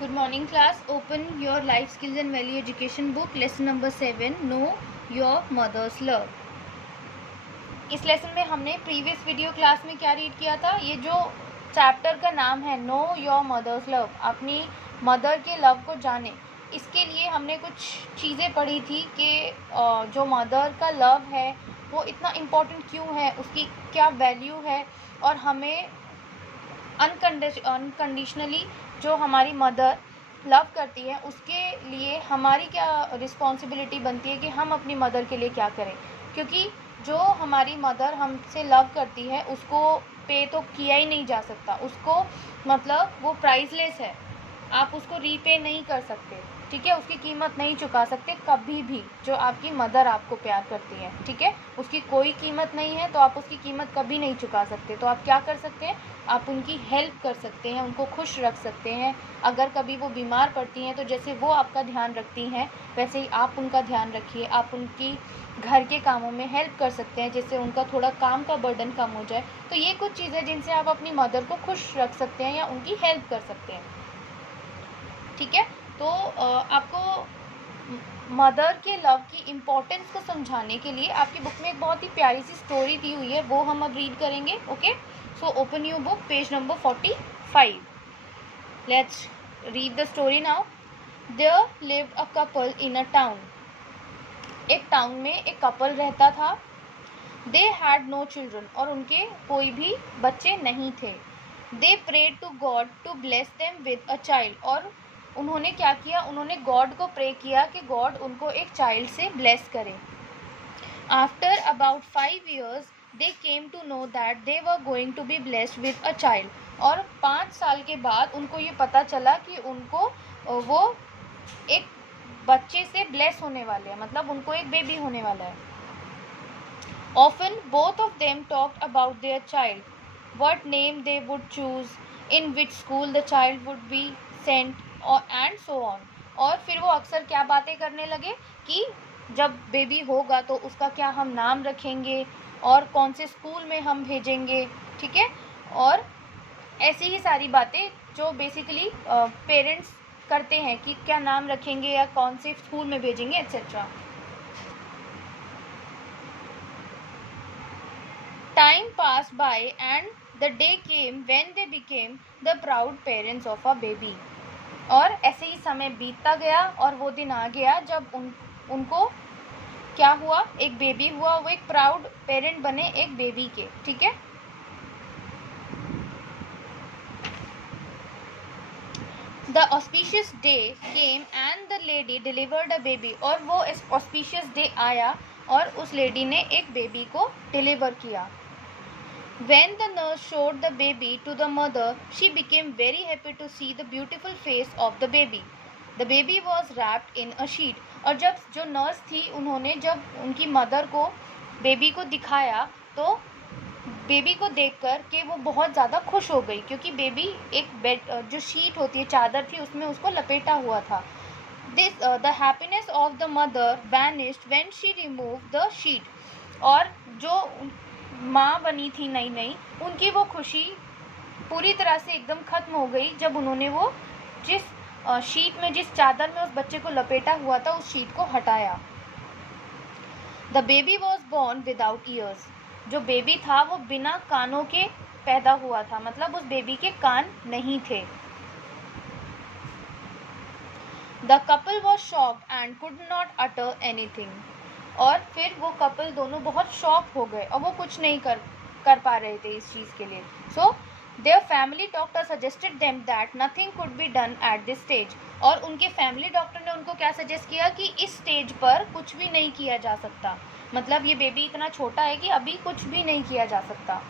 Good morning class. Open your life skills and value education book, lesson number 7, know your mother's love. इस lesson में हमने previous video class में क्या read किया था? ये जो चैप्टर का नाम है नो योर मदर्स लव, अपनी मदर के लव को जाने, इसके लिए हमने कुछ चीज़ें पढ़ी थी कि जो मदर का लव है वो इतना इम्पोर्टेंट क्यों है, उसकी क्या वैल्यू है, और हमें अनकंडीशनली जो हमारी मदर लव करती है उसके लिए हमारी क्या रिस्पॉन्सिबिलिटी बनती है कि हम अपनी मदर के लिए क्या करें, क्योंकि जो हमारी मदर हमसे लव करती है उसको पे तो किया ही नहीं जा सकता, उसको मतलब वो प्राइसलेस है, आप उसको रीपे नहीं कर सकते, ठीक है, उसकी कीमत नहीं चुका सकते कभी भी। जो आपकी मदर आपको प्यार करती है, ठीक है, उसकी कोई कीमत नहीं है तो आप उसकी कीमत कभी नहीं चुका सकते। तो आप क्या कर सकते हैं, आप उनकी हेल्प कर सकते हैं, उनको खुश रख सकते हैं। अगर कभी वो बीमार पड़ती हैं तो जैसे वो आपका ध्यान रखती हैं वैसे ही आप उनका ध्यान रखिए। आप उनकी घर के कामों में हेल्प कर सकते हैं जिससे उनका थोड़ा काम का बर्डन कम हो जाए। तो ये कुछ चीज़ें जिनसे आप अपनी मदर को खुश रख सकते हैं या उनकी हेल्प कर सकते हैं, ठीक है। तो आपको मदर के लव की इम्पोर्टेंस को समझाने के लिए आपकी बुक में एक बहुत ही प्यारी सी स्टोरी दी हुई है, वो हम अब रीड करेंगे। Okay, so open your book, page number 45. Let's read the story now. There lived a couple in a town. एक टाउन में एक कपल रहता था. दे हैड नो चिल्ड्रन, और उनके कोई भी बच्चे नहीं थे. They prayed to God to bless them with a child, और उन्होंने क्या किया, उन्होंने गॉड को प्रे किया कि गॉड उनको एक चाइल्ड से ब्लेस करे. After about 5 years they came to know that they were going to be blessed with a child, और 5 साल के बाद उनको ये पता चला कि उनको वो एक बच्चे से ब्लेस होने वाले हैं, मतलब उनको एक बेबी होने वाला है. Often both of them talked about their child, what name they would choose, in which school the child would be sent, and so on. और फिर वो अक्सर क्या बातें करने लगे कि जब बेबी होगा तो उसका क्या हम नाम रखेंगे और कौन से स्कूल में हम भेजेंगे, ठीक है, और ऐसी ही सारी बातें जो बेसिकली पेरेंट्स करते हैं कि क्या नाम रखेंगे या कौन से स्कूल में भेजेंगे etcetera. Time passed by and the day came when they became the proud parents of a baby. और ऐसे ही समय बीतता गया और वो दिन आ गया जब उनको क्या हुआ, एक बेबी हुआ, वो एक प्राउड पेरेंट बने एक बेबी के, ठीक है. The auspicious day came and the lady delivered a baby. और वो auspicious day आया और उस लेडी ने एक बेबी को डिलीवर किया. When the nurse showed the baby to the mother, she became very happy to see the beautiful face of the baby. The baby was wrapped in a sheet. और जब जो nurse थी उन्होंने जब उनकी mother को baby को दिखाया तो बेबी को देखकर के वो बहुत ज़्यादा खुश हो गई, क्योंकि बेबी एक बेड जो शीट होती है, चादर थी, उसमें उसको लपेटा हुआ था. The happiness of the mother vanished when she removed the sheet. और जो माँ बनी थी नई नई, उनकी वो खुशी पूरी तरह से एकदम ख़त्म हो गई जब उन्होंने वो जिस शीट में, जिस चादर में उस बच्चे को लपेटा हुआ था, उस शीट को हटाया. The baby was born without years. जो बेबी था वो बिना कानों के पैदा हुआ था, मतलब उस बेबी के कान नहीं थे. The couple was shocked and could not utter anything. और फिर वो कपल दोनों बहुत शॉक हो गए और वो कुछ नहीं कर पा रहे थे इस चीज़ के लिए. So there family doctor suggested them that nothing could be done at this stage. और उनके फैमिली डॉक्टर ने उनको क्या सजेस्ट किया कि इस स्टेज पर कुछ भी नहीं किया जा सकता, मतलब ये बेबी इतना छोटा है कि अभी कुछ भी नहीं किया जा सकता.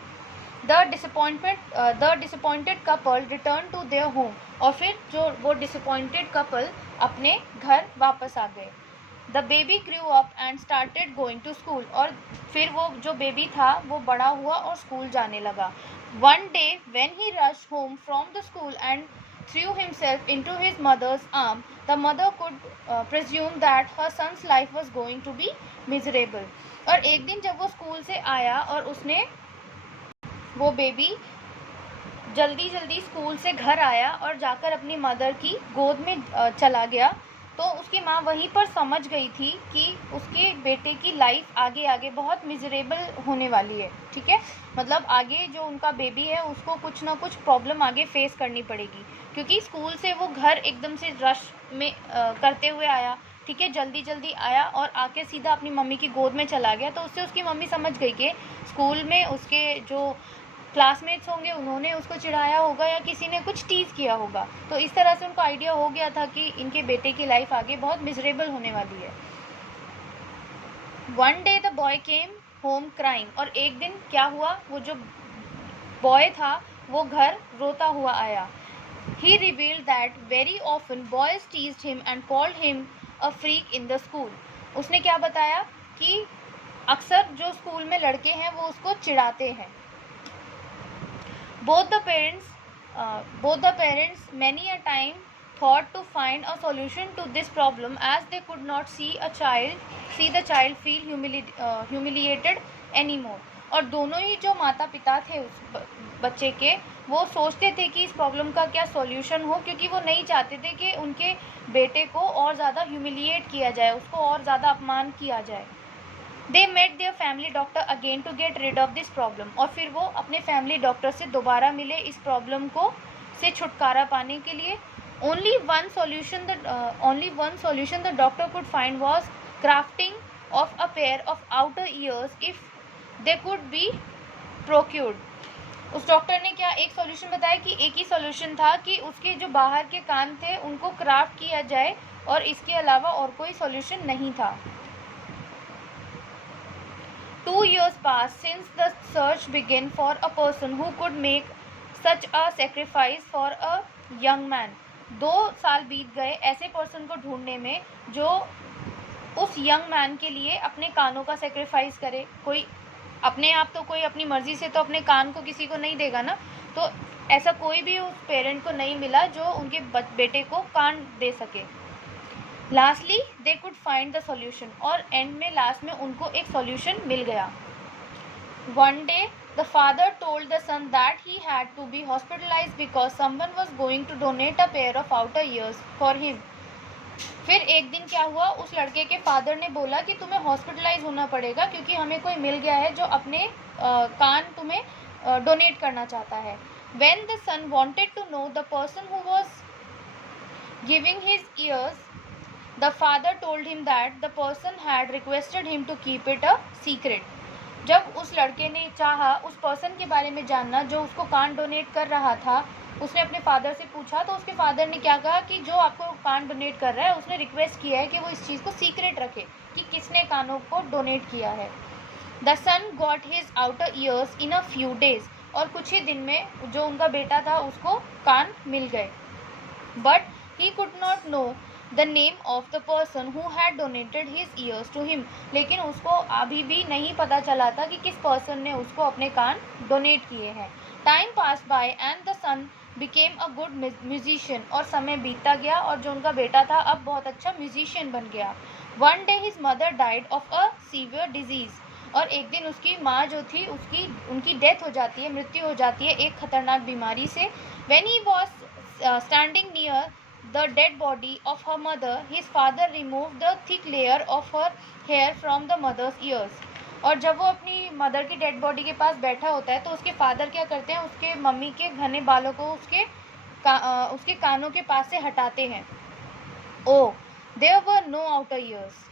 The disappointed couple return to their home. और फिर जो वो डिसअपॉइंटेड कपल अपने घर वापस आ गए. The baby grew up and started going to school. और फिर वो जो बेबी था वो बड़ा हुआ और स्कूल जाने लगा. One day when he rush home from the school and threw himself into his mother's arm, the mother could presume that her son's life was going to be miserable. और एक दिन जब वो स्कूल से आया और उसने वो बेबी जल्दी जल्दी स्कूल से घर आया और जाकर अपनी मदर की गोद में चला गया। तो उसकी माँ वहीं पर समझ गई थी कि उसके बेटे की लाइफ आगे आगे बहुत मिजरेबल होने वाली है, ठीक है। मतलब आगे जो उनका बेबी है उसको कुछ ना कुछ प्रॉब्लम आगे फेस करनी पड़ेगी, क्योंकि स्कूल से वो घर एकदम से रश में करते हुए आया, ठीक है, जल्दी जल्दी आया और आके सीधा अपनी मम्मी की गोद में चला गया। तो उससे उसकी मम्मी समझ गई कि स्कूल में उसके जो क्लासमेट्स होंगे उन्होंने उसको चिढ़ाया होगा या किसी ने कुछ टीज़ किया होगा। तो इस तरह से उनको आइडिया हो गया था कि इनके बेटे की लाइफ आगे बहुत मिजरेबल होने वाली है। One day the boy came home crying, और एक दिन क्या हुआ, वो जो बॉय था वो घर रोता हुआ आया। He revealed that very often boys teased him and called him a freak in the school. उसने क्या बताया कि अक्सर जो स्कूल में लड़के हैं वो उसको चिढ़ाते हैं। Both the parents many a time thought to find a solution to this problem, as they could not see the child feel humiliated anymore. और दोनों ही जो माता पिता थे उस बच्चे के, वो सोचते थे कि इस प्रॉब्लम का क्या सॉल्यूशन हो, क्योंकि वो नहीं चाहते थे कि उनके बेटे को और ज़्यादा ह्यूमिलिएट किया जाए, उसको और ज़्यादा अपमान किया जाए। They met their family doctor again to get rid of this problem, और फिर वो अपने फैमिली डॉक्टर से दोबारा मिले इस प्रॉब्लम को से छुटकारा पाने के लिए। Only one solution the doctor could find was crafting of a pair of outer ears if they could be procured. उस डॉक्टर ने क्या एक सॉल्यूशन बताया कि एक ही सॉल्यूशन था कि उसके जो बाहर के कान थे उनको क्राफ्ट किया जाए, और इसके अलावा और कोई सॉल्यूशन नहीं था। 2 years passed since the search began for a person who could make such a sacrifice for a young man. 2 साल बीत गए ऐसे पर्सन को ढूंढने में जो उस यंग मैन के लिए अपने कानों का सेक्रीफाइस करे। कोई अपने आप तो कोई अपनी मर्जी से तो अपने कान को किसी को नहीं देगा ना, तो ऐसा कोई भी उस पेरेंट को नहीं मिला जो उनके बेटे को कान दे सके। Lastly they could find the solution, और एंड में लास्ट में उनको एक सॉल्यूशन मिल गया। One day the father told the son that he had to be hospitalised because someone was going to donate a pair of outer ears for him. फिर एक दिन क्या हुआ, उस लड़के के फादर ने बोला कि तुम्हें हॉस्पिटलाइज होना पड़ेगा क्योंकि हमें कोई मिल गया है जो अपने कान तुम्हें डोनेट करना चाहता है। When the son wanted to know the person who was giving his ears, the father told him that the person had requested him to keep it a secret. जब उस लड़के ने चाहा उस पर्सन के बारे में जानना जो उसको कान डोनेट कर रहा था, उसने अपने फादर से पूछा, तो उसके फादर ने क्या कहा कि जो आपको कान डोनेट कर रहा है उसने रिक्वेस्ट किया है कि वो इस चीज़ को सीक्रेट रखे कि किसने कानों को डोनेट किया है। The sun got his outer years in a few days, और कुछ ही दिन में जो उनका बेटा था उसको कान मिल गए। But he could not know the name of the person who had donated his ears to him, लेकिन उसको अभी भी नहीं पता चला था कि किस पर्सन ने उसको अपने कान डोनेट किए हैं। Time pass by and the son became a good musician, और समय बीतता गया और जो उनका बेटा था अब बहुत अच्छा म्यूजिशियन बन गया। One day his mother died of a severe disease, और एक दिन उसकी माँ जो थी उनकी डेथ हो जाती है, मृत्यु हो जाती है एक खतरनाक बीमारी से। When he was standing near the dead body of her mother, his father removed the thick layer of her hair from the mother's ears. और जब वो अपनी मदर की डेड बॉडी के पास बैठा होता है तो उसके फादर क्या करते हैं, उसके मम्मी के घने बालों को उसके कानों के पास से हटाते हैं। Oh, there were no outer ears.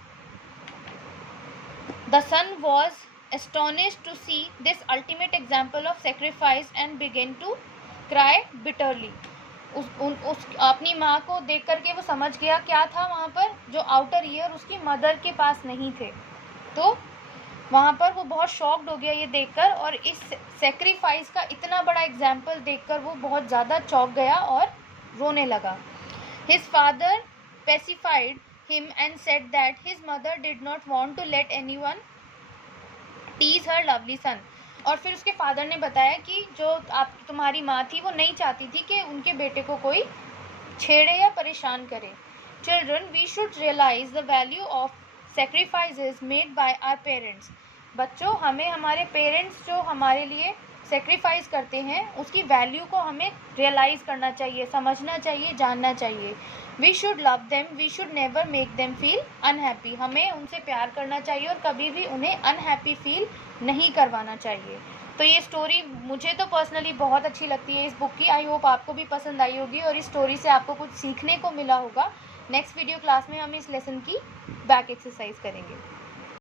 The son was astonished to see this ultimate example of sacrifice and began to cry bitterly. अपनी माँ को देख करके वो समझ गया क्या था वहाँ पर, जो आउटर ईयर उसकी मदर के पास नहीं थे। तो वहाँ पर वो बहुत शॉक्ड हो गया ये देखकर, और इस सेक्रीफाइस का इतना बड़ा एग्जाम्पल देखकर वो बहुत ज़्यादा चौंक गया और रोने लगा। His father pacified him and said that his mother did not want to let anyone tease her lovely son, और फिर उसके फादर ने बताया कि जो तुम्हारी माँ थी वो नहीं चाहती थी कि उनके बेटे को कोई छेड़े या परेशान करे। Children, we should realise the value of sacrifices made by our parents. बच्चों, हमें हमारे पेरेंट्स जो हमारे लिए सेक्रीफाइस करते हैं उसकी वैल्यू को हमें रियलाइज़ करना चाहिए, समझना चाहिए, जानना चाहिए। We should love them, we should never make them feel unhappy. हमें उनसे प्यार करना चाहिए और कभी भी उन्हें अनहैप्पी फील नहीं करवाना चाहिए। तो ये स्टोरी मुझे तो पर्सनली बहुत अच्छी लगती है इस बुक की। आई होप आपको भी पसंद आई होगी और इस स्टोरी से आपको कुछ सीखने को मिला होगा। नेक्स्ट वीडियो क्लास में हम इस लेसन की बैक एक्सरसाइज करेंगे।